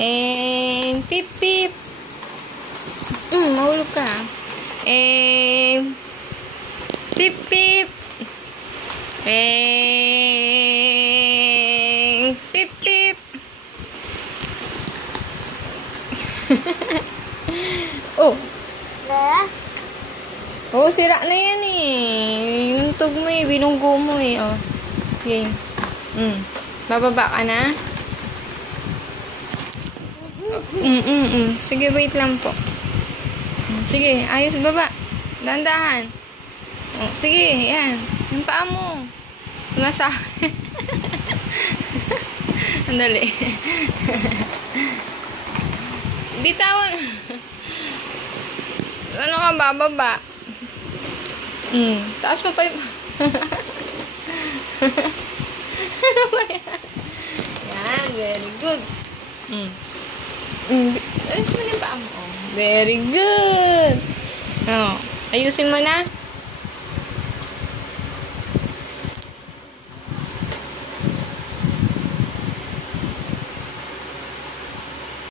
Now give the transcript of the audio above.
Pip pip. Mahulog ka. Pip pip. Pip pip. Oh. Oh, sira na yan eh. Nuntog mo eh. Binunggo mo eh. Oh. Okay. Bababa ka na? Sige, wait lang po. Sige, ayos baba. Dahan-dahan. Oh, sige, yan. Yung paa mo. Masahe. Andali. Bitawan. Ano ka, bababa? Taas mo pa yung... Ano ba yan? Yan, very good. Ayusin mo na yung paa mo. Very good. Oh, ayusin mo na.